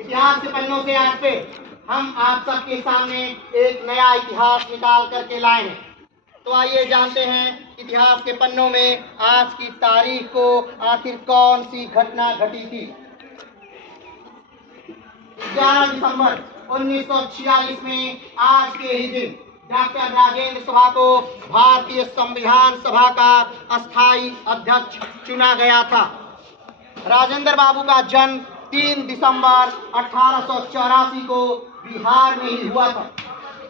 इतिहास के पन्नों से आज पे हम आप सबके सामने एक नया इतिहास निकाल करके लाए हैं। तो आइए जानते हैं इतिहास के पन्नों में आज की तारीख को आखिर कौन सी घटना घटी थी। 11 दिसंबर 1946 में आज के ही दिन डॉक्टर राजेंद्र सभा को भारतीय संविधान सभा का अस्थायी अध्यक्ष चुना गया था। राजेंद्र बाबू का जन्म 3 दिसंबर 1884 को बिहार में ही हुआ था।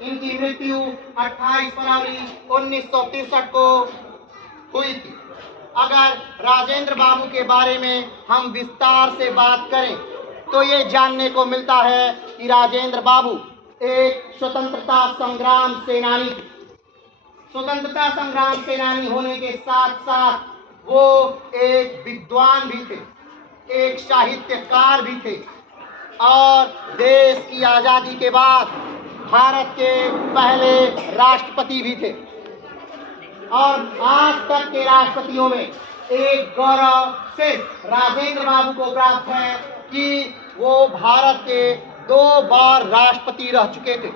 इनकी मृत्यु 28 फरवरी 1963 को हुई थी। अगर राजेंद्र बाबू के बारे में हम विस्तार से बात करें तो ये जानने को मिलता है कि राजेंद्र बाबू एक स्वतंत्रता संग्राम सेनानी थे। स्वतंत्रता संग्राम सेनानी होने के साथ साथ वो एक विद्वान भी थे, एक साहित्यकार भी थे और देश की आज़ादी के बाद भारत के पहले राष्ट्रपति भी थे। और आज तक के राष्ट्रपतियों में एक गौरव सिर्फ राजेंद्र बाबू को प्राप्त है कि वो भारत के 2 बार राष्ट्रपति रह चुके थे।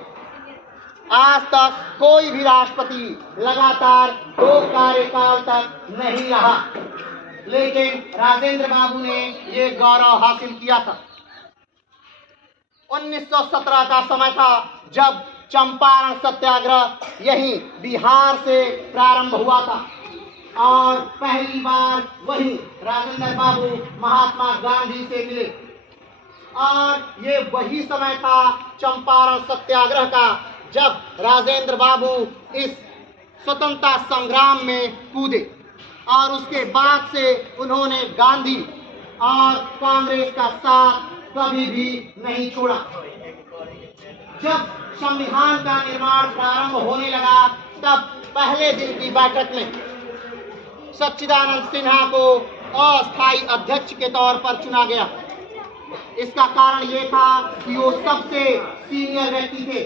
आज तक कोई भी राष्ट्रपति लगातार 2 कार्यकाल तक नहीं रहा, लेकिन राजेंद्र बाबू ने ये गौरव हासिल किया था। 1917 का समय था जब चंपारण सत्याग्रह यहीं बिहार से प्रारंभ हुआ था और पहली बार वहीं राजेंद्र बाबू महात्मा गांधी से मिले। और ये वही समय था चंपारण सत्याग्रह का जब राजेंद्र बाबू इस स्वतंत्रता संग्राम में कूदे और उसके बाद से उन्होंने गांधी और कांग्रेस का साथ कभी भी नहीं छोड़ा। जब संविधान का निर्माण प्रारंभ होने लगा तब पहले दिन की बैठक में सच्चिदानंद सिन्हा को अस्थायी अध्यक्ष के तौर पर चुना गया। इसका कारण ये था कि वो सबसे सीनियर व्यक्ति थे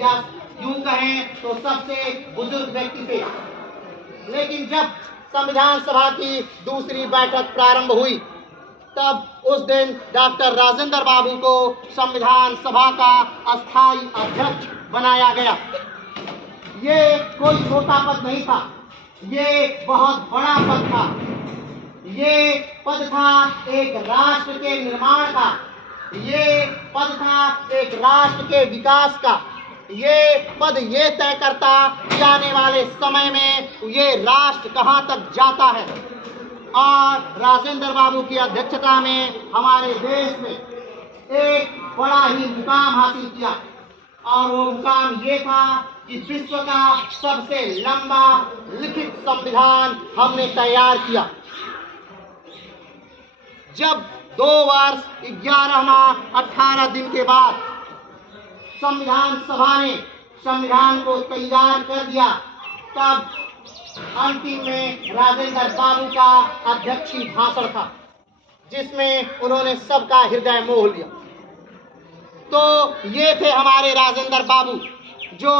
या यूं कहें तो सबसे बुजुर्ग व्यक्ति थे। लेकिन जब संविधान सभा की दूसरी बैठक प्रारंभ हुई तब उस दिन डॉक्टर राजेंद्र बाबू को संविधान सभा का अस्थायी अध्यक्ष बनाया गया। ये कोई छोटा पद नहीं था, ये बहुत बड़ा पद था। ये पद था एक राष्ट्र के निर्माण का, ये पद था एक राष्ट्र के विकास का। ये पद ये तय करता कि आने वाले समय में ये राष्ट्र कहाँ तक जाता है। और राजेंद्र बाबू की अध्यक्षता में हमारे देश में एक बड़ा ही मुकाम हासिल किया और वो मुकाम ये था कि विश्व का सबसे लंबा लिखित संविधान हमने तैयार किया। जब 2 वर्ष 11 माह 18 दिन के बाद संविधान सभा ने संविधान को तैयार कर दिया तब अंतिम में राजेंद्र बाबू का अध्यक्षीय भाषण था जिसमें उन्होंने सबका हृदय मोह लिया। तो ये थे हमारे राजेंद्र बाबू जो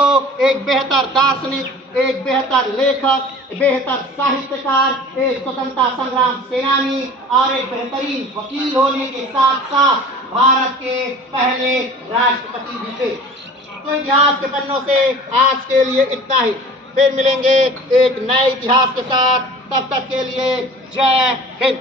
एक बेहतर दार्शनिक, एक बेहतर लेखक, बेहतर साहित्यकार, एक स्वतंत्रता संग्राम सेनानी और एक बेहतरीन वकील होने के साथ साथ भारत के पहले राष्ट्रपति भी थे। तो इतिहास के पन्नों से आज के लिए इतना ही। फिर मिलेंगे एक नए इतिहास के साथ, तब तक के लिए जय हिंद।